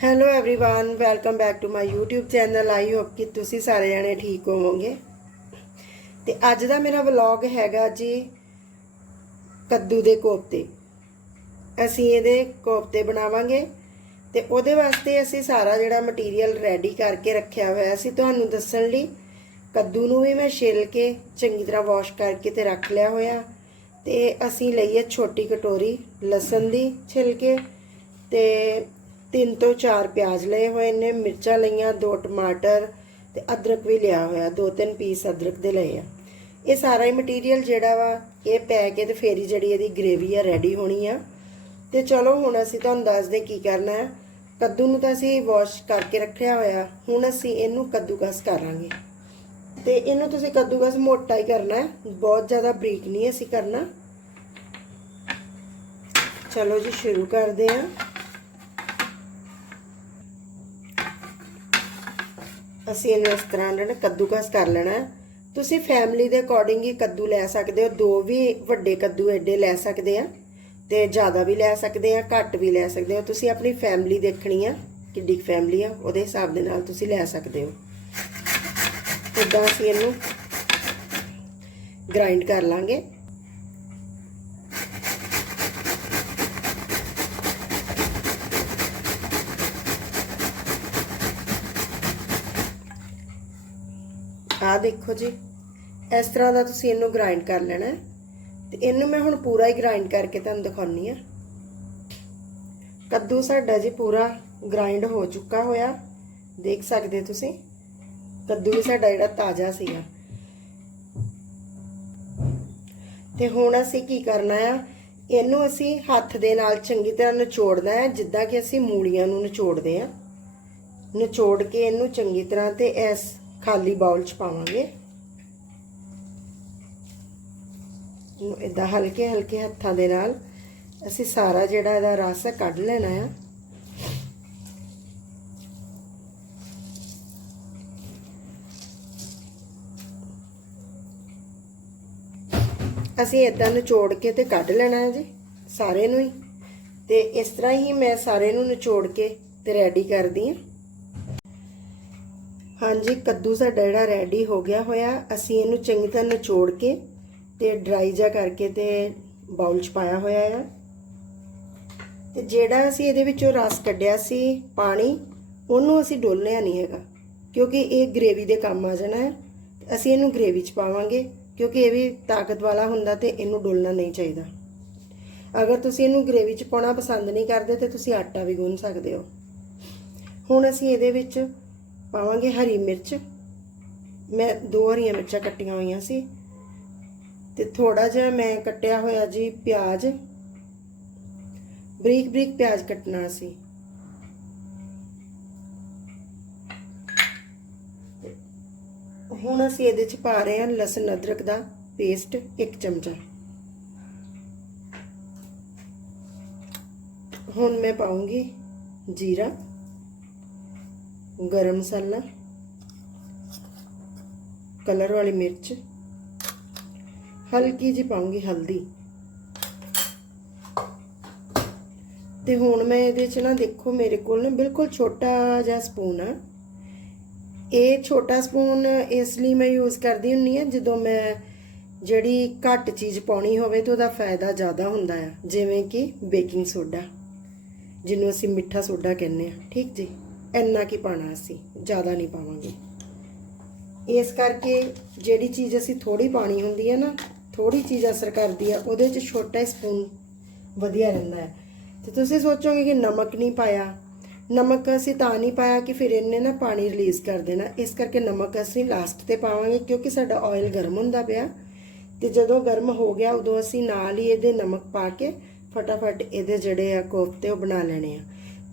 hello everyone welcome back to my YouTube channel I hope ਕਿ ਤੁਸੀਂ ਸਾਰੇ ਜਣੇ ਠੀਕ ਹੋਵੋਗੇ ਤੇ ਅੱਜ ਦਾ ਮੇਰਾ ਵਲੌਗ ਹੈਗਾ ਜੀ ਕੱਦੂ ਦੇ ਕੋਫਤੇ ਅਸੀਂ ਇਹਦੇ ਕੋਫਤੇ ਬਣਾਵਾਂਗੇ ਤੇ ਉਹਦੇ ਵਾਸਤੇ ਅਸੀਂ ਸਾਰਾ ਜਿਹੜਾ ਮਟੀਰੀਅਲ ਰੈਡੀ ਕਰਕੇ ਰੱਖਿਆ ਹੋਇਆ ਸੀ ਤੁਹਾਨੂੰ ਦੱਸਣ ਲਈ ਕੱਦੂ ਨੂੰ ਵੀ ਮੈਂ ਛਿੱਲ ਕੇ ਚੰਗੀ ਤਰ੍ਹਾਂ ਵਾਸ਼ ਕਰਕੇ ਤੇ ਰੱਖ ਲਿਆ ਹੋਇਆ ਤੇ ਅਸੀਂ ਲਈ ਹੈ ਛੋਟੀ ਕਟੋਰੀ ਲਸਣ ਦੀ ਛਿੱਲ ਕੇ ਤੇ ਤਿੰਨ ਤੋਂ ਚਾਰ ਪਿਆਜ਼ ਲਏ ਹੋਏ ਨੇ, ਮਿਰਚਾਂ ਲਈਆਂ, ਦੋ ਟਮਾਟਰ ਤੇ ਅਦਰਕ ਵੀ ਲਿਆ ਹੋਇਆ, ਦੋ ਤਿੰਨ ਪੀਸ ਅਦਰਕ ਦੇ ਲਏ ਆ। ਇਹ ਸਾਰਾ ਹੀ ਮਟੀਰੀਅਲ ਜਿਹੜਾ ਵਾ, ਇਹ ਪੈ ਕੇ ਤੇ ਫੇਰੀ ਜਿਹੜੀ ਇਹਦੀ ਗ੍ਰੇਵੀ ਆ ਰੈਡੀ ਹੋਣੀ ਆ। ਤੇ ਚਲੋ ਹੁਣ ਅਸੀਂ ਤੁਹਾਨੂੰ ਦੱਸਦੇ ਕੀ ਕਰਨਾ ਹੈ। ਕੱਦੂ ਨੂੰ ਤਾਂ ਅਸੀਂ ਵਾਸ਼ ਕਰਕੇ ਰੱਖਿਆ ਹੋਇਆ, ਹੁਣ ਅਸੀਂ ਇਹਨੂੰ ਕੱਦੂਕਸ ਕਰਾਂਗੇ। ਤੇ ਇਹਨੂੰ ਤੁਸੀਂ ਕੱਦੂਕਸ ਮੋਟਾ ਹੀ ਕਰਨਾ ਹੈ, ਬਹੁਤ ਜ਼ਿਆਦਾ ਬਰੀਕ ਨਹੀਂ ਅਸੀਂ ਕਰਨਾ। ਚਲੋ ਜੀ, ਸ਼ੁਰੂ ਕਰਦੇ ਹਾਂ। ਅਸੀਂ ਇਹਨੂੰ ਇਸ ਤਰ੍ਹਾਂ ਲੈਣਾ ਕੱਦੂਕਸ ਕਰ ਲੈਣਾ ਤੁਸੀਂ ਫੈਮਿਲੀ ਦੇ ਅਕੋਰਡਿੰਗ ਹੀ ਕੱਦੂ ਲੈ ਸਕਦੇ ਹੋ। ਦੋ ਵੀ ਵੱਡੇ ਕੱਦੂ ਐਡੇ ਲੈ ਸਕਦੇ ਆ ਤੇ ਜ਼ਿਆਦਾ ਵੀ ਲੈ ਸਕਦੇ ਆ, ਘੱਟ ਵੀ ਲੈ ਸਕਦੇ ਹੋ। ਤੁਸੀਂ ਆਪਣੀ ਫੈਮਿਲੀ ਦੇਖਣੀ ਆ, ਕਿੱਡੀ ਫੈਮਿਲੀ ਆ, ਉਹਦੇ ਹਿਸਾਬ ਦੇ ਨਾਲ ਤੁਸੀਂ ਲੈ ਸਕਦੇ ਹੋ। ਇਦਾਂ ਅਸੀਂ ਇਹਨੂੰ ਗ੍ਰਾਈਂਡ ਕਰ ਲਾਂਗੇ। ਦੇਖੋ ਜੀ, ਇਸ ਤਰ੍ਹਾਂ ਦਾ ਤੁਸੀਂ ਇਹਨੂੰ ਗ੍ਰਾਈਂਡ ਕਰ ਲੈਣਾ ਤੇ ਇਹਨੂੰ ਮੈਂ ਹੁਣ ਪੂਰਾ ਹੀ ਗ੍ਰਾਈਂਡ ਕਰਕੇ ਤੁਹਾਨੂੰ ਦਿਖਾਉਣੀ ਆ ਕੱਦੂ ਸਾਡਾ ਜੀ ਪੂਰਾ ਗ੍ਰਾਈਂਡ ਹੋ ਚੁੱਕਾ ਹੋਇਆ। ਦੇਖ ਸਕਦੇ ਤੁਸੀਂ, ਕੱਦੂ ਵੀ ਸਾਡਾ ਜਿਹੜਾ ਤਾਜ਼ਾ ਸੀਗਾ। ਤੇ ਹੁਣ ਅਸੀਂ ਕੀ ਕਰਨਾ ਆ, ਇਹਨੂੰ ਅਸੀਂ ਹੱਥ ਦੇ ਨਾਲ ਚੰਗੀ ਤਰ੍ਹਾਂ ਨਿਚੋੜਨਾ ਹੈ, ਜਿੱਦਾਂ ਕਿ ਅਸੀਂ ਮੂਲੀਆਂ ਨੂੰ ਨਿਚੋੜਦੇ ਆ ਨਿਚੋੜ ਕੇ ਇਹਨੂੰ ਚੰਗੀ ਤਰ੍ਹਾਂ ਤੇ ਇਸ ਖਾਲੀ ਬਾਉਲ ਚ ਪਾਵਾਂਗੇ। ਇਹਨੂੰ ਇਦਾਂ ਹਲਕੇ ਹਲਕੇ ਹੱਥਾਂ ਦੇ ਨਾਲ ਅਸੀਂ ਸਾਰਾ ਜਿਹੜਾ ਇਹਦਾ ਰਸ ਹੈ ਕੱਢ ਲੈਣਾ ਆ। ਅਸੀਂ ਇਦਾਂ ਨਿਚੋੜ ਕੇ ਤੇ ਕੱਢ ਲੈਣਾ ਹੈ ਜੀ ਸਾਰੇ ਨੂੰ ਹੀ। ਤੇ ਇਸ ਤਰ੍ਹਾਂ ਹੀ ਮੈਂ ਸਾਰੇ ਨੂੰ ਨਿਚੋੜ ਕੇ ਤੇ ਰੈਡੀ ਕਰਦੀ ਹਾਂ। ਹਾਂਜੀ, ਕੱਦੂ ਸਾਡਾ ਜਿਹੜਾ ਰੈਡੀ ਹੋ ਗਿਆ ਹੋਇਆ। ਅਸੀਂ ਇਹਨੂੰ ਚੰਗੀ ਤਰ੍ਹਾਂ ਨਿਚੋੜ ਕੇ ਤੇ ਡਰਾਈ ਜਾ ਕਰਕੇ ਤੇ ਬਾਉਲ 'ਚ ਪਾਇਆ ਹੋਇਆ ਆ। ਤੇ ਜਿਹੜਾ ਅਸੀਂ ਇਹਦੇ ਵਿੱਚੋਂ ਰਸ ਕੱਢਿਆ ਸੀ ਪਾਣੀ, ਉਹਨੂੰ ਅਸੀਂ ਡੋਲਣਿਆ ਨਹੀਂ ਹੈਗਾ, ਕਿਉਂਕਿ ਇਹ ਗ੍ਰੇਵੀ ਦੇ ਕੰਮ ਆ ਜਾਣਾ। ਹੈ ਅਸੀਂ ਇਹਨੂੰ ਗ੍ਰੇਵੀ 'ਚ ਪਾਵਾਂਗੇ, ਕਿਉਂਕਿ ਇਹ ਵੀ ਤਾਕਤ ਵਾਲਾ ਹੁੰਦਾ ਤੇ ਇਹਨੂੰ ਡੋਲਣਾ ਨਹੀਂ ਚਾਹੀਦਾ। ਅਗਰ ਤੁਸੀਂ ਇਹਨੂੰ ਗ੍ਰੇਵੀ 'ਚ ਪਾਉਣਾ ਪਸੰਦ ਨਹੀਂ ਕਰਦੇ ਤੇ ਤੁਸੀਂ ਆਟਾ ਵੀ ਗੁੰਨ ਸਕਦੇ ਹੋ। ਹੁਣ ਅਸੀਂ ਇਹਦੇ ਵਿੱਚ ਪਾਵਾਂਗੇ ਹਰੀ ਮਿਰਚ। ਮੈਂ ਦੋ ਹਰੀਆਂ ਮਿਰਚਾਂ ਕੱਟੀਆਂ ਹੋਈਆਂ ਸੀ ਤੇ ਥੋੜਾ ਜਿਹਾ ਮੈਂ ਕੱਟਿਆ ਹੋਇਆ ਜੀ ਪਿਆਜ਼। ਬਰੀਕ ਬਰੀਕ ਪਿਆਜ਼ ਕੱਟਣਾ ਸੀ। ਹੁਣ ਅਸੀਂ ਇਹਦੇ ਚ ਪਾ ਰਹੇ ਹਾਂ ਲਸਣ ਅਦਰਕ ਦਾ ਪੇਸਟ 1 ਚਮਚਾ। ਹੁਣ ਮੈਂ ਪਾਉਂਗੀ ਜੀਰਾ। ਗਰਮ ਮਸਾਲਾ, ਕਲਰ ਵਾਲੀ ਮਿਰਚ, ਹਲਕੀ ਜੀ ਪਾਉਂਗੀ ਹਲਦੀ। ਤੇ ਹੁਣ ਮੈਂ ਇਹਦੇ ਚ ਨਾ ਦੇਖੋ ਮੇਰੇ ਕੋਲ ਨਾ ਬਿਲਕੁਲ ਛੋਟਾ ਜਿਹਾ ਸਪੂਨ ਆ। ਇਹ ਛੋਟਾ ਸਪੂਨ ਇਸ ਲਈ ਮੈਂ ਯੂਜ਼ ਕਰਦੀ ਹੁੰਨੀ ਆ ਜਦੋਂ ਮੈਂ ਜਿਹੜੀ ਘੱਟ ਚੀਜ਼ ਪਾਉਣੀ ਹੋਵੇ ਤਾਂ ਉਹਦਾ ਫਾਇਦਾ ਜ਼ਿਆਦਾ ਹੁੰਦਾ ਆ, ਜਿਵੇਂ ਕਿ ਬੇਕਿੰਗ ਸੋਡਾ, ਜਿਹਨੂੰ ਅਸੀਂ ਮਿੱਠਾ ਸੋਡਾ ਕਹਿੰਦੇ ਆ। ਠੀਕ ਜੀ? ਇੰਨਾ ਕੀ ਪਾਣਾ ਅਸੀਂ, ਜ਼ਿਆਦਾ ਨਹੀਂ ਪਾਵਾਂਗੇ। ਇਸ ਕਰਕੇ ਜਿਹੜੀ ਚੀਜ਼ ਅਸੀਂ ਥੋੜੀ ਪਾਣੀ ਹੁੰਦੀ ਹੈ ਨਾ ਥੋੜੀ ਚੀਜ਼ ਅਸਰ ਕਰਦੀ ਆ ਉਹਦੇ 'ਚ ਛੋਟਾ ਸਪੂਨ ਵਧੀਆ ਰਹਿੰਦਾ ਹੈ। ਤੇ ਤੁਸੀਂ ਸੋਚੋਗੇ ਕਿ ਨਮਕ ਨਹੀਂ ਪਾਇਆ, ਨਮਕ ਅਸੀਂ ਤਾਂ ਨਹੀਂ ਪਾਇਆ ਕਿ ਫਿਰ ਇਹਨੇ ਨਾ ਪਾਣੀ ਰਿਲੀਜ਼ ਕਰ ਦੇਣਾ। ਇਸ ਕਰਕੇ ਨਮਕ ਅਸੀਂ ਲਾਸਟ ਤੇ ਪਾਵਾਂਗੇ, ਕਿਉਂਕਿ ਸਾਡਾ ਆਇਲ ਗਰਮ ਹੁੰਦਾ ਪਿਆ। ਤੇ ਜਦੋਂ ਗਰਮ ਹੋ ਗਿਆ, ਉਦੋਂ ਅਸੀਂ ਨਾਲ ਹੀ ਇਹਦੇ ਨਮਕ ਪਾ ਕੇ ਫਟਾਫਟ ਇਹਦੇ ਜਿਹੜੇ ਆ ਕੋਫਤੇ ਉਹ ਬਣਾ ਲੈਣੇ ਆ।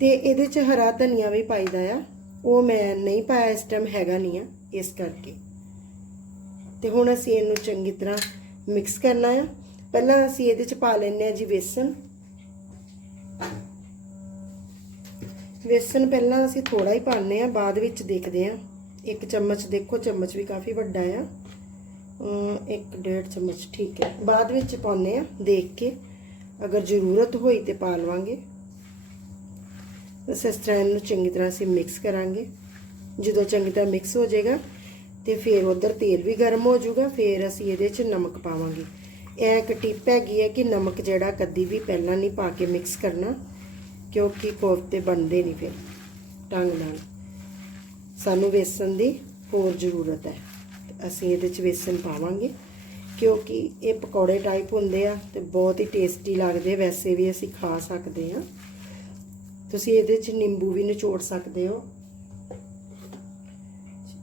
ਤੇ ਇਹਦੇ 'ਚ ਹਰਾ ਧਨੀਆ ਵੀ ਪਾਈਦਾ ਆ। ਉਹ ਮੈਂ ਨਹੀਂ ਪਾਇਆ, ਇਸ ਟਾਈਮ ਹੈਗਾ ਨਹੀਂ ਆ, ਇਸ ਕਰਕੇ। ਤੇ ਹੁਣ ਅਸੀਂ ਇਹਨੂੰ ਚੰਗੀ ਤਰ੍ਹਾਂ ਮਿਕਸ ਕਰਨਾ ਆ। ਪਹਿਲਾਂ ਅਸੀਂ ਇਹਦੇ 'ਚ ਪਾ ਲੈਣੇ ਆ ਜੀ ਵੇਸਣ। ਵੇਸਣ ਪਹਿਲਾਂ ਅਸੀਂ ਥੋੜਾ ਹੀ ਪਾਉਂਦੇ ਆ, ਬਾਅਦ ਵਿੱਚ ਦੇਖਦੇ ਆ। ਇੱਕ ਚਮਚ ਦੇਖੋ, ਚਮਚ ਵੀ ਕਾਫੀ ਵੱਡਾ ਆ। ਇੱਕ ਡੇਢ ਚਮਚ, ਠੀਕ ਹੈ। ਬਾਅਦ ਵਿੱਚ ਪਾਉਂਦੇ ਆ, ਦੇਖ ਕੇ। ਅਗਰ ਜ਼ਰੂਰਤ ਹੋਈ ਤੇ ਪਾ ਲਵਾਂਗੇ। ਬਸ ਇਸ ਤਰ੍ਹਾਂ ਇਹਨੂੰ ਚੰਗੀ ਤਰ੍ਹਾਂ ਅਸੀਂ ਮਿਕਸ ਕਰਾਂਗੇ। ਜਦੋਂ ਚੰਗੀ ਤਰ੍ਹਾਂ ਮਿਕਸ ਹੋ ਜਾਏਗਾ, ਤੇ ਫਿਰ ਉਧਰ ਤੇਲ ਵੀ ਗਰਮ ਹੋ ਜਾਊਗਾ, ਫਿਰ ਅਸੀਂ ਇਹਦੇ 'ਚ ਨਮਕ ਪਾਵਾਂਗੇ। ਇਹ ਇੱਕ ਟਿਪ ਹੈਗੀ ਹੈ ਕਿ ਨਮਕ ਜਿਹੜਾ ਕਦੀ ਵੀ ਪਹਿਲਾਂ ਨਹੀਂ ਪਾ ਕੇ ਮਿਕਸ ਕਰਨਾ, ਕਿਉਂਕਿ ਕੋਫਤੇ ਬਣਦੇ ਨਹੀਂ ਫਿਰ, ਢੰਗ ਨਾਲ। ਸਾਨੂੰ ਵੇਸਣ ਦੀ ਹੋਰ ਜ਼ਰੂਰਤ ਹੈ। ਅਸੀਂ ਇਹਦੇ 'ਚ ਵੇਸਣ ਪਾਵਾਂਗੇ, ਕਿਉਂਕਿ ਇਹ ਪਕੌੜੇ ਟਾਈਪ ਹੁੰਦੇ ਆ ਤੇ ਬਹੁਤ ਹੀ ਟੇਸਟੀ ਲੱਗਦੇ ਵੈਸੇ ਵੀ ਅਸੀਂ ਖਾ ਸਕਦੇ ਆ ਤੁਸੀਂ ਇਹਦੇ 'ਚ ਨਿੰਬੂ ਵੀ ਨਿਚੋੜ ਸਕਦੇ ਹੋ।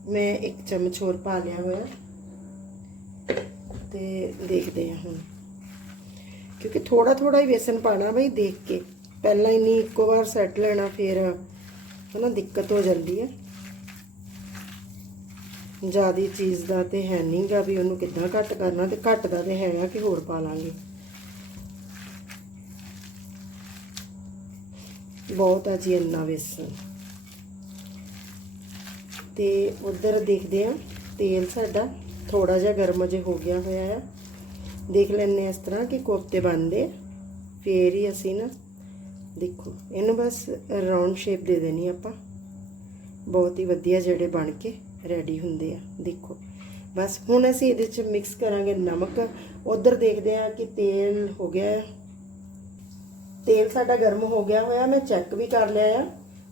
ਮੈਂ ਇੱਕ ਚਮਚ ਹੋਰ ਪਾ ਲਿਆ ਹੋਇਆ। ਤੇ ਦੇਖਦੇ ਹਾਂ ਹੁਣ। ਕਿਉਂਕਿ ਥੋੜਾ ਥੋੜਾ ਹੀ ਵੇਸਣ ਪਾਣਾ ਬਈ ਦੇਖ ਕੇ। ਪਹਿਲਾਂ ਹੀ ਨਹੀਂ ਇੱਕੋ ਵਾਰ ਸੈੱਟ ਲੈਣਾ, ਫਿਰ ਹਨਾ ਦਿੱਕਤ ਹੋ ਜਾਂਦੀ ਹੈ। ਜਿਆਦੀ ਚੀਜ਼ ਦਾ ਤੇ ਹੈ ਨਹੀਂਗਾ ਵੀ ਉਹਨੂੰ ਕਿੱਦਾਂ ਘੱਟ ਕਰਨਾ ਤੇ ਘੱਟ ਦਾ ਤੇ ਹੈਗਾ ਕਿ ਹੋਰ ਪਾ ਲਾਂਗੇ। ਬਹੁਤ ਆ ਜੀ, ਇੰਨਾ ਵੇਸਣ। ਤੇ ਉਧਰ ਦੇਖਦੇ ਆ, ਤੇਲ ਸਾਡਾ ਥੋੜਾ ਜਿਹਾ ਗਰਮ ਜੇ ਹੋ ਗਿਆ ਹੋਇਆ ਆ। ਦੇਖ ਲੈਣੇ ਇਸ ਤਰ੍ਹਾਂ ਕਿ ਕੋਫਤੇ ਬਣਦੇ ਫੇਰ ਹੀ ਅਸੀਂ ਨਾ ਦੇਖੋ, ਇਹਨੂੰ ਬਸ ਰਾਉਂਡ ਸ਼ੇਪ ਦੇ ਦੇਣੀ ਆਪਾਂ। ਬਹੁਤ ਹੀ ਵਧੀਆ ਜਿਹੜੇ ਬਣ ਕੇ ਰੈਡੀ ਹੁੰਦੇ ਆ, ਦੇਖੋ। ਬਸ ਹੁਣ ਅਸੀਂ ਇਹਦੇ ਚ ਮਿਕਸ ਕਰਾਂਗੇ ਨਮਕ। ਉਧਰ ਦੇਖਦੇ ਆ ਕਿ ਤੇਲ ਹੋ ਗਿਆ ਤੇਲ ਸਾਡਾ ਗਰਮ ਹੋ ਗਿਆ ਹੋਇਆ, ਮੈਂ ਚੈੱਕ ਵੀ ਕਰ ਲਿਆ ਆ।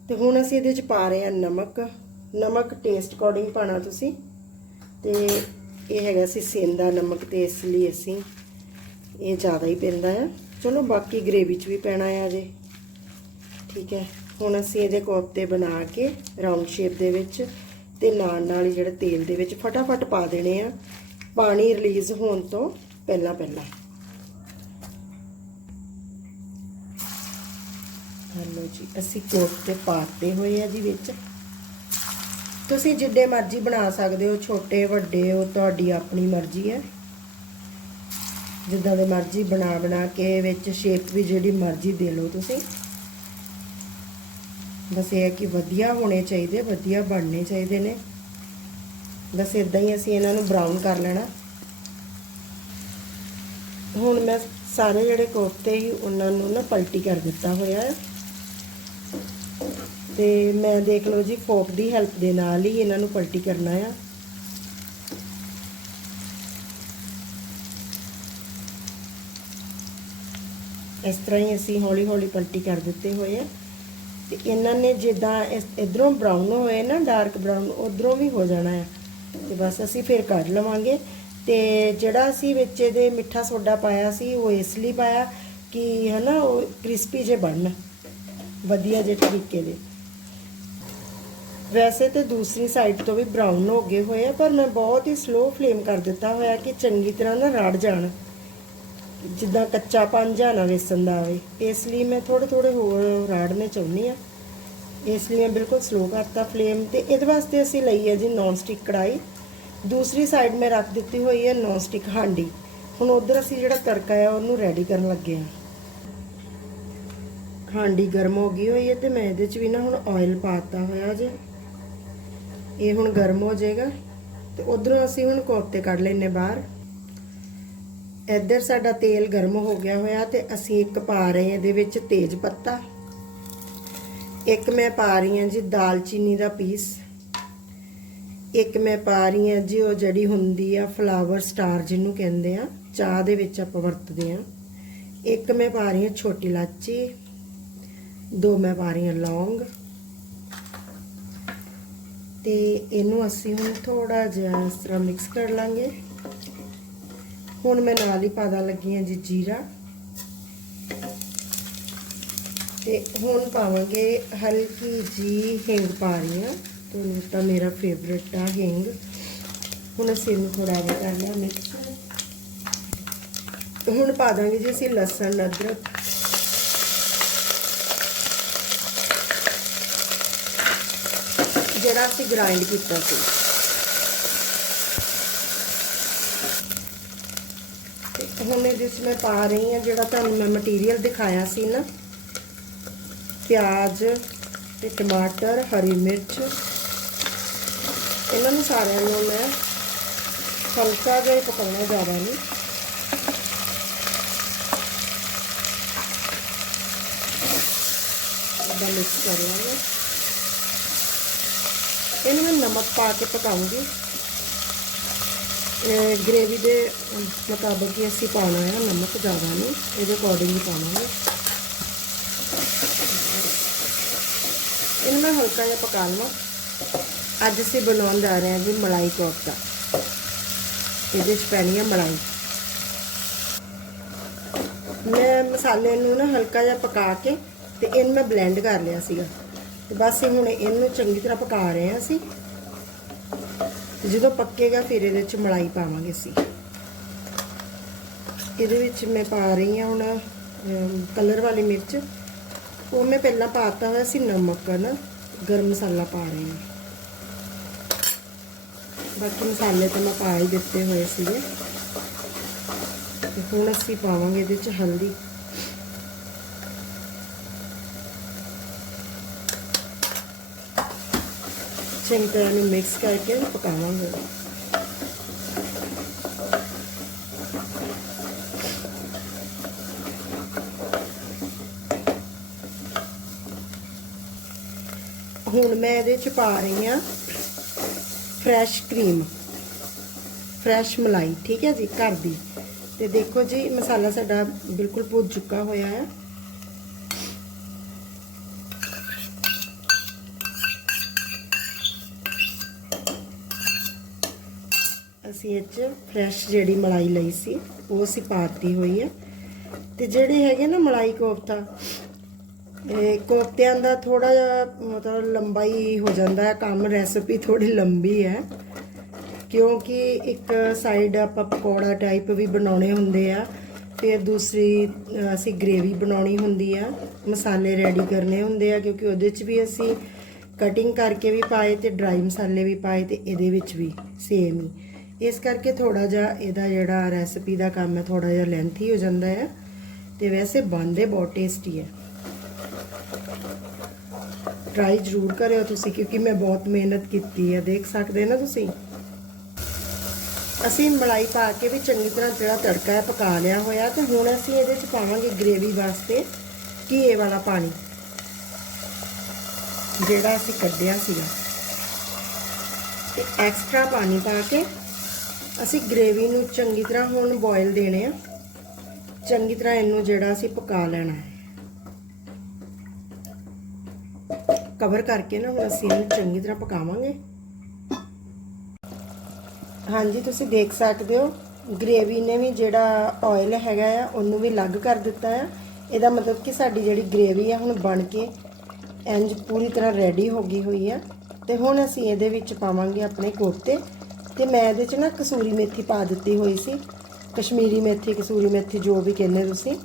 ਤੇ ਹੁਣ ਅਸੀਂ ਇਹਦੇ ਚ ਪਾ ਰਹੇ ਆ ਨਮਕ। ਨਮਕ ਟੇਸਟ ਅਕੋਰਡਿੰਗ ਪਾਣਾ ਤੁਸੀਂ। ਤੇ ਇਹ ਹੈਗਾ ਸੀ ਸੇਂਦਾ ਨਮਕ ਤੇ ਇਸ ਲਈ ਅਸੀਂ ਇਹ ਜ਼ਿਆਦਾ ਹੀ ਪੈਂਦਾ ਆ। ਚਲੋ ਬਾਕੀ ਗ੍ਰੇਵੀ ਚ ਵੀ ਪੈਣਾ ਆ ਜੇ। ਠੀਕ ਹੈ। ਹੁਣ ਅਸੀਂ ਇਹਦੇ ਕੋਫਤੇ ਬਣਾ ਕੇ ਰਾਉਂਡ ਸ਼ੇਪ ਦੇ ਵਿੱਚ ਤੇ ਨਾਲ ਨਾਲ ਹੀ ਜਿਹੜੇ ਤੇਲ ਦੇ ਵਿੱਚ ਫਟਾਫਟ ਪਾ ਦੇਣੇ ਆ। ਪਾਣੀ ਰਿਲੀਜ਼ ਹੋਣ ਤੋਂ ਪਹਿਲਾਂ ਪਹਿਲਾਂ ਹਲੋ ਜੀ, ਅਸੀਂ ਕੋਫਤੇ ਪਾਤੇ ਹੋਏ ਆ ਜੀ ਵਿੱਚ। ਤੁਸੀਂ ਜਿੱਡੇ ਮਰਜ਼ੀ ਬਣਾ ਸਕਦੇ ਹੋ, ਛੋਟੇ, ਵੱਡੇ, ਉਹ ਤੁਹਾਡੀ ਆਪਣੀ ਮਰਜ਼ੀ ਹੈ। ਜਿੱਦਾਂ ਦੇ ਮਰਜ਼ੀ ਬਣਾ ਬਣਾ ਕੇ ਵਿੱਚ ਸ਼ੇਪ ਵੀ ਜਿਹੜੀ ਮਰਜ਼ੀ ਦੇ ਲਓ ਤੁਸੀਂ। ਬਸ ਇਹ ਹੈ ਕਿ ਵਧੀਆ ਹੋਣੇ ਚਾਹੀਦੇ, ਵਧੀਆ ਬਣਨੇ ਚਾਹੀਦੇ ਨੇ। ਬਸ ਇਦਾਂ ਹੀ ਅਸੀਂ ਇਹਨਾਂ ਨੂੰ ਬਰਾਊਨ ਕਰ ਲੈਣਾ। ਹੁਣ ਮੈਂ ਸਾਰੇ ਜਿਹੜੇ ਕੋਫਤੇ ਹੀ ਉਹਨਾਂ ਨੂੰ ਨਾ ਪਲਟੀ ਕਰ ਦਿੱਤਾ ਹੋਇਆ ਹੈ। ਤੇ ਮੈਂ ਦੇਖ ਲਓ ਜੀ ਫੋਕ ਦੀ ਹੈਲਪ ਦੇ ਨਾਲ ਹੀ ਇਹਨਾਂ ਨੂੰ ਪਲਟੀ ਕਰਨਾ ਆ। ਇਸ ਤਰ੍ਹਾਂ ਹੀ ਅਸੀਂ ਹੌਲੀ ਹੌਲੀ ਪਲਟੀ ਕਰ ਦਿੱਤੇ ਹੋਏ ਆ। ਤੇ ਇਹਨਾਂ ਨੇ ਜਿੱਦਾਂ ਇਧਰੋਂ ਬਰਾਊਨ ਹੋਏ ਨਾ ਡਾਰਕ ਬਰਾਊਨ ਉਧਰੋਂ ਵੀ ਹੋ ਜਾਣਾ ਹੈ ਤੇ ਬਸ ਅਸੀਂ ਫਿਰ ਕੱਢ ਲਵਾਂਗੇ। ਤੇ ਜਿਹੜਾ ਅਸੀਂ ਵਿੱਚ ਇਹਦੇ ਮਿੱਠਾ ਸੋਡਾ ਪਾਇਆ ਸੀ, ਉਹ ਇਸ ਲਈ ਪਾਇਆ ਕਿ ਹਨਾ, ਉਹ ਕ੍ਰਿਸਪੀ ਜੇ ਬਣਨ, ਵਧੀਆ ਜਿਹੇ ਤਰੀਕੇ ਦੇ। ਵੈਸੇ ਤੇ ਦੂਸਰੀ ਸਾਈਡ ਤੋਂ ਵੀ ਬਰਾਊਨ ਹੋ ਗਏ ਹੋਏ ਆ, ਪਰ ਮੈਂ ਬਹੁਤ ਹੀ ਸਲੋ ਫਲੇਮ ਕਰ ਦਿੱਤਾ ਹੋਇਆ ਕਿ ਚੰਗੀ ਤਰ੍ਹਾਂ ਨਾ ਰੜ ਜਾਣ। ਜਿੱਦਾਂ ਕੱਚਾ ਪਨ ਜਾਣਾ ਵੇਸਣ ਦਾ ਆਵੇ। ਇਸ ਲਈ ਮੈਂ ਥੋੜੇ ਥੋੜੇ ਹੋਰ ਰਾੜਨੇ ਚਾਹੁੰਦੀ ਆ ਇਸ ਲਈ ਮੈਂ ਬਿਲਕੁਲ ਸਲੋ ਕਰਤਾ ਫਲੇਮ ਤੇ ਇਹਦੇ ਵਾਸਤੇ ਅਸੀਂ ਲਈ ਹੈ ਜੀ ਨੌਨ ਸਟਿਕ ਕੜਾਈ ਦੂਸਰੀ ਸਾਈਡ ਮੈਂ ਰੱਖ ਦਿੱਤੀ ਹੋਈ ਹੈ ਨੌਨ ਸਟਿਕ ਹਾਂਡੀ। ਹੁਣ ਉਧਰ ਅਸੀਂ ਜਿਹੜਾ ਤੜਕਾ ਆ ਉਹਨੂੰ ਰੈਡੀ ਕਰਨ ਲੱਗੇ ਆ ਹਾਂਡੀ ਗਰਮ ਹੋ ਗਈ ਹੋਈ ਹੈ ਤੇ ਮੈਂ ਇਹਦੇ ਚ ਵੀ ਨਾ ਹੁਣ ਆਇਲ ਪਾਤਾ ਹੋਇਆ ਜੇ। ਇਹ ਹੁਣ ਗਰਮ ਹੋ ਜਾਏਗਾ ਤੇ ਉਧਰੋਂ ਅਸੀਂ ਹੁਣ ਕੋਫਤੇ ਕੱਢ ਲੈਨੇ ਬਾਹਰ। ਇੱਧਰ ਸਾਡਾ ਤੇਲ ਗਰਮ ਹੋ ਗਿਆ ਹੋਇਆ ਤੇ ਅਸੀਂ ਇੱਕ ਪਾ ਰਹੇ ਹਾਂ ਇਹਦੇ ਵਿੱਚ ਤੇਜ ਪੱਤਾ। ਇੱਕ ਮੈਂ ਪਾ ਰਹੀ ਹਾਂ ਜੀ ਦਾਲਚੀਨੀ ਦਾ ਪੀਸ। ਇੱਕ ਮੈਂ ਪਾ ਰਹੀ ਹਾਂ ਜੀ ਉਹ ਜਿਹੜੀ ਹੁੰਦੀ ਆ ਫਲਾਵਰ ਸਟਾਰ ਜਿਹਨੂੰ ਕਹਿੰਦੇ ਆ, ਚਾਹ ਦੇ ਵਿੱਚ ਆਪਾਂ ਵਰਤਦੇ ਆ ਇੱਕ ਮੈਂ ਪਾ ਰਹੀ ਹਾਂ ਛੋਟੀ ਇਲਾਚੀ, ਦੋ ਮੈਂ ਪਾ ਰਹੀ ਹਾਂ ਲੌਂਗ। ਤੇ ਇਹਨੂੰ ਅਸੀਂ ਹੁਣ ਥੋੜਾ ਜਿਹਾ ਇਸ ਤਰ੍ਹਾਂ ਮਿਕਸ ਕਰ ਲਾਂਗੇ। ਹੁਣ ਮੈਂ ਨਾਲ ਹੀ ਪਾਦਾ ਲੱਗੀ ਹਾਂ ਜੀ ਜੀਰਾ। ਤੇ ਹੁਣ ਪਾਵਾਂਗੇ ਹਲਕੀ ਜੀ ਹਿੰਗ ਪਾ ਰਹੀ ਹਾਂ। ਤੁਹਾਨੂੰ ਤਾਂ ਮੇਰਾ ਫੇਵਰਿਟ ਆ ਹਿੰਗ। ਹੁਣ ਅਸੀਂ ਇਹਨੂੰ ਥੋੜਾ ਜਿਹਾ ਕਰ ਲਿਆ ਮਿਕਸ ਹੁਣ ਪਾ ਦਾਂਗੇ ਜੀ ਅਸੀਂ ਲਸਣ, ਅਦਰਕ। ਜਿਹੜਾ ਅਸੀਂ ਗ੍ਰਾਈਂਡ ਕੀਤਾ ਸੀ। ਹੁਣ ਇਹਦੇ ਵਿੱਚ ਮੈਂ ਪਾ ਰਹੀ ਹਾਂ ਜਿਹੜਾ ਤੁਹਾਨੂੰ ਮੈਂ ਮਟੀਰੀਅਲ ਦਿਖਾਇਆ ਸੀ ਨਾ। ਪਿਆਜ਼ ਤੇ ਟਮਾਟਰ, ਹਰੀ ਮਿਰਚ। ਇਹਨਾਂ ਨੂੰ ਸਾਰਿਆਂ ਨੂੰ ਮੈਂ ਹਲਕਾ ਜਿਹਾ ਪਕਾਉਣਾ ਜ਼ਿਆਦਾ ਨਹੀਂ। ਇਦਾਂ ਮਿਕਸ ਕਰ ਲਾਂਗੇ ਇਹਨੂੰ ਮੈਂ ਨਮਕ ਪਾ ਕੇ ਪਕਾਉਂਗੀ। ਇਹ ਗ੍ਰੇਵੀ ਦੇ ਮੁਤਾਬਕ ਹੀ ਅਸੀਂ ਪਾਉਣਾ ਹੈ ਨਮਕ ਜ਼ਿਆਦਾ ਨਹੀਂ, ਇਹਦੇ ਅਕੋਰਡਿੰਗ ਹੀ ਪਾਵਾਂਗੇ। ਇਹਨੂੰ ਮੈਂ ਹਲਕਾ ਜਿਹਾ ਪਕਾ ਲਵਾਂ। ਅੱਜ ਅਸੀਂ ਬਣਾਉਣ ਜਾ ਰਹੇ ਹਾਂ ਜੀ ਮਲਾਈ ਕੋਫਤਾ। ਇਹਦੇ 'ਚ ਪੈਣੀ ਹੈ ਮਲਾਈ। ਮੈਂ ਮਸਾਲੇ ਨੂੰ ਨਾ ਹਲਕਾ ਜਿਹਾ ਪਕਾ ਕੇ ਤੇ ਇਹਨੂੰ ਮੈਂ ਬਲੈਂਡ ਕਰ ਲਿਆ ਸੀਗਾ। ਤੇ ਬਸ ਇਹ ਹੁਣ ਇਹਨੂੰ ਚੰਗੀ ਤਰ੍ਹਾਂ ਪਕਾ ਰਹੇ ਹਾਂ ਅਸੀਂ। ਜਦੋਂ ਪੱਕੇਗਾ ਫਿਰ ਇਹਦੇ 'ਚ ਮਲਾਈ ਪਾਵਾਂਗੇ ਅਸੀਂ। ਇਹਦੇ ਵਿੱਚ ਮੈਂ ਪਾ ਰਹੀ ਹਾਂ ਹੁਣ ਕਲਰ ਵਾਲੀ ਮਿਰਚ। ਉਹ ਮੈਂ ਪਹਿਲਾਂ ਪਾਤਾ ਹੋਇਆ ਸੀ ਨਮਕ ਨਾ, ਗਰਮ ਮਸਾਲਾ ਪਾ ਰਹੀ ਹਾਂ। ਬਾਕੀ ਮਸਾਲੇ ਤਾਂ ਮੈਂ ਪਾ ਹੀ ਦਿੱਤੇ ਹੋਏ ਸੀਗੇ। ਤੇ ਹੁਣ ਅਸੀਂ ਪਾਵਾਂਗੇ ਇਹਦੇ ਚ ਹਲਦੀ। ਚੰਗੀ ਤਰ੍ਹਾਂ ਨੂੰ ਮਿਕਸ ਕਰਕੇ ਪਕਾਵਾਂਗੇ। ਹੁਣ ਮੈਂ ਇਹਦੇ ਚ ਪਾ ਰਹੀ ਹਾਂ ਫਰੈਸ਼ ਕਰੀਮ ਫਰੈਸ਼ ਮਲਾਈ, ਠੀਕ ਹੈ ਜੀ, ਘਰ ਦੀ। ਤੇ ਦੇਖੋ ਜੀ, ਮਸਾਲਾ ਸਾਡਾ ਬਿਲਕੁਲ ਭੁੱਜ ਚੁੱਕਾ ਹੋਇਆ ਹੈ। ਅਸੀਂ ਇਹ 'ਚ ਫਰੈਸ਼ ਜਿਹੜੀ ਮਲਾਈ ਲਈ ਸੀ, ਉਹ ਅਸੀਂ ਪਾਤੀ ਹੋਈ ਹੈ ਤੇ ਜਿਹੜੇ ਹੈਗੇ ਨਾ ਮਲਾਈ ਕੋਫਤਾ, ਇਹ ਕੋਫਤਿਆਂ ਦਾ ਥੋੜਾ ਜਿਹਾ ਮਤਲਬ ਲੰਬਾ ਹੀ ਹੋ ਜਾਂਦਾ ਹੈ, ਕੰਮ ਰੈਸਪੀ ਥੋੜੀ ਲੰਬੀ ਹੈ। ਕਿਉਂਕਿ ਇੱਕ ਸਾਈਡ ਆਪਾਂ ਪਕੌੜਾ ਟਾਈਪ ਵੀ ਬਣਾਉਣੇ ਹੁੰਦੇ ਆ, ਫਿਰ ਦੂਸਰੀ ਅਸੀਂ ਗ੍ਰੇਵੀ ਬਣਾਉਣੀ ਹੁੰਦੀ ਆ, ਮਸਾਲੇ ਰੈਡੀ ਕਰਨੇ ਹੁੰਦੇ ਆ, ਕਿਉਂਕਿ ਉਹਦੇ 'ਚ ਵੀ ਅਸੀਂ ਕਟਿੰਗ ਕਰਕੇ ਵੀ ਪਾਏ ਤੇ ਡਰਾਈ ਮਸਾਲੇ ਵੀ ਪਾਏ ਤੇ ਇਹਦੇ ਵਿੱਚ ਵੀ ਸੇਮ ਹੀ। ਇਸ ਕਰਕੇ ਥੋੜਾ ਜਿਹਾ ਇਹਦਾ ਜਿਹੜਾ ਰੈਸਪੀ ਦਾ ਕੰਮ ਹੈ ਥੋੜਾ ਜਿਹਾ ਲੈਂਥੀ ਹੋ ਜਾਂਦਾ ਹੈ ਤੇ ਵੈਸੇ ਬਣਦੇ ਬਹੁਤ ਟੇਸਟੀ ਹੈ। ਟਰਾਈ ਜ਼ਰੂਰ ਕਰਿਓ ਤੁਸੀਂ, ਕਿਉਂਕਿ ਮੈਂ ਬਹੁਤ ਮਿਹਨਤ ਕੀਤੀ ਹੈ, ਦੇਖ ਸਕਦੇ ਨਾ ਤੁਸੀਂ? ਅਸੀਂ ਮਲਾਈ ਪਾ ਕੇ ਵੀ ਚੰਗੀ ਤਰ੍ਹਾਂ ਜਿਹੜਾ ਤੜਕਾ ਹੈ ਪਕਾ ਲਿਆ ਹੋਇਆ ਤੇ ਹੁਣ ਅਸੀਂ ਇਹਦੇ ਚ ਪਾਵਾਂਗੇ ਗ੍ਰੇਵੀ ਵਾਸਤੇ ਘੀਏ ਵਾਲਾ ਪਾਣੀ। ਜਿਹੜਾ ਅਸੀਂ ਕੱਢਿਆ ਸੀਗਾ। ਤੇ ਐਕਸਟਰਾ ਪਾਣੀ ਪਾ ਕੇ ਅਸੀਂ ਗ੍ਰੇਵੀ ਨੂੰ ਚੰਗੀ ਤਰ੍ਹਾਂ ਹੁਣ ਬੋਇਲ ਦੇਣੇ ਆ। ਚੰਗੀ ਤਰ੍ਹਾਂ ਇਹਨੂੰ ਜਿਹੜਾ ਅਸੀਂ ਪਕਾ ਲੈਣਾ ਹੈ। ਕਵਰ ਕਰਕੇ ਨਾ ਹੁਣ ਅਸੀਂ ਇਹਨੂੰ ਚੰਗੀ ਤਰ੍ਹਾਂ ਪਕਾਵਾਂਗੇ। ਹਾਂਜੀ, ਤੁਸੀਂ ਦੇਖ ਸਕਦੇ ਹੋ ਗ੍ਰੇਵੀ ਨੇ ਵੀ ਜਿਹੜਾ ਆਇਲ ਹੈਗਾ ਆ, ਉਹਨੂੰ ਵੀ ਅਲੱਗ ਕਰ ਦਿੱਤਾ ਆ। ਇਹਦਾ ਮਤਲਬ ਕਿ ਸਾਡੀ ਜਿਹੜੀ ਗ੍ਰੇਵੀ ਆ, ਹੁਣ ਬਣ ਕੇ ਇੰਜ ਪੂਰੀ ਤਰ੍ਹਾਂ ਰੈਡੀ ਹੋ ਗਈ ਹੋਈ ਆ। ਤੇ ਹੁਣ ਅਸੀਂ ਇਹਦੇ ਵਿੱਚ ਪਾਵਾਂਗੇ ਆਪਣੇ ਕੋਫਤੇ। ਤੇ ਮੈਂ ਇਹਦੇ 'ਚ ਨਾ ਕਸੂਰੀ ਮੇਥੀ ਪਾ ਦਿੱਤੀ ਹੋਈ ਸੀ। ਕਸ਼ਮੀਰੀ ਮੇਥੀ, ਕਸੂਰੀ ਮੇਥੀ ਜੋ ਵੀ ਕਹਿੰਦੇ ਤੁਸੀਂ,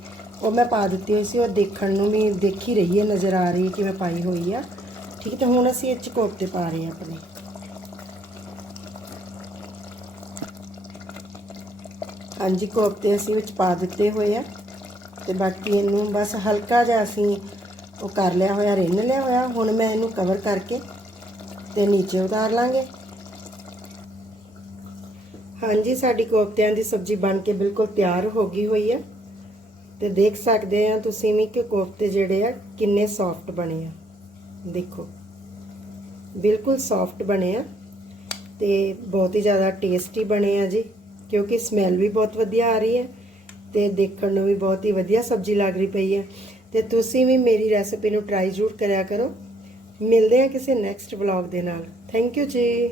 ਉਹ ਮੈਂ ਪਾ ਦਿੱਤੀ ਹੋਈ ਸੀ। ਉਹ ਦੇਖਣ ਨੂੰ ਵੀ ਦੇਖੀ ਰਹੀ ਹੈ, ਨਜ਼ਰ ਆ ਰਹੀ ਹੈ ਕਿ ਮੈਂ ਪਾਈ ਹੋਈ ਆ। ਠੀਕ ਹੈ, ਤੇ ਹੁਣ ਅਸੀਂ ਇਹ 'ਚ ਕੋਫਤੇ ਪਾ ਰਹੇ ਹਾਂ ਆਪਣੇ। ਹਾਂਜੀ, ਕੋਫਤੇ ਅਸੀਂ ਵਿੱਚ ਪਾ ਦਿੱਤੇ ਹੋਏ ਆ। ਤੇ ਬਾਕੀ ਇਹਨੂੰ ਬਸ ਹਲਕਾ ਜਿਹਾ ਅਸੀਂ ਉਹ ਕਰ ਲਿਆ ਹੋਇਆ, ਰਿੰਨ ਲਿਆ ਹੋਇਆ। ਹੁਣ ਮੈਂ ਇਹਨੂੰ ਕਵਰ ਕਰਕੇ ਤੇ ਨੀਚੇ ਉਤਾਰ ਲਾਂਗੇ। ਹਾਂਜੀ, ਸਾਡੀ ਕੋਫਤਿਆਂ ਦੀ ਸਬਜ਼ੀ ਬਣ ਕੇ ਬਿਲਕੁਲ ਤਿਆਰ ਹੋ ਗਈ ਹੋਈ ਹੈ। ਤੇ ਦੇਖ ਸਕਦੇ ਆ ਤੁਸੀਂ ਵੀ ਕਿ ਕੋਫਤੇ ਜਿਹੜੇ ਆ ਕਿੰਨੇ ਸੌਫਟ ਬਣੇ ਆ। ਦੇਖੋ, ਬਿਲਕੁਲ ਸੌਫਟ ਬਣੇ ਆ ਤੇ ਬਹੁਤ ਹੀ ਜ਼ਿਆਦਾ ਟੇਸਟੀ ਬਣੇ ਆ ਜੀ, ਕਿਉਂਕਿ ਸਮੈਲ ਵੀ ਬਹੁਤ ਵਧੀਆ ਆ ਰਹੀ ਹੈ ਤੇ ਦੇਖਣ ਨੂੰ ਵੀ ਬਹੁਤ ਹੀ ਵਧੀਆ ਸਬਜ਼ੀ ਲੱਗ ਰਹੀ ਪਈ ਹੈ। ਤੇ ਤੁਸੀਂ ਵੀ ਮੇਰੀ ਰੈਸਿਪੀ ਨੂੰ ਟਰਾਈ ਜ਼ਰੂਰ ਕਰਿਆ ਕਰੋ। ਮਿਲਦੇ ਹਾਂ ਕਿਸੇ ਨੈਕਸਟ ਵਲੌਗ ਦੇ ਨਾਲ। ਥੈਂਕ ਯੂ ਜੀ।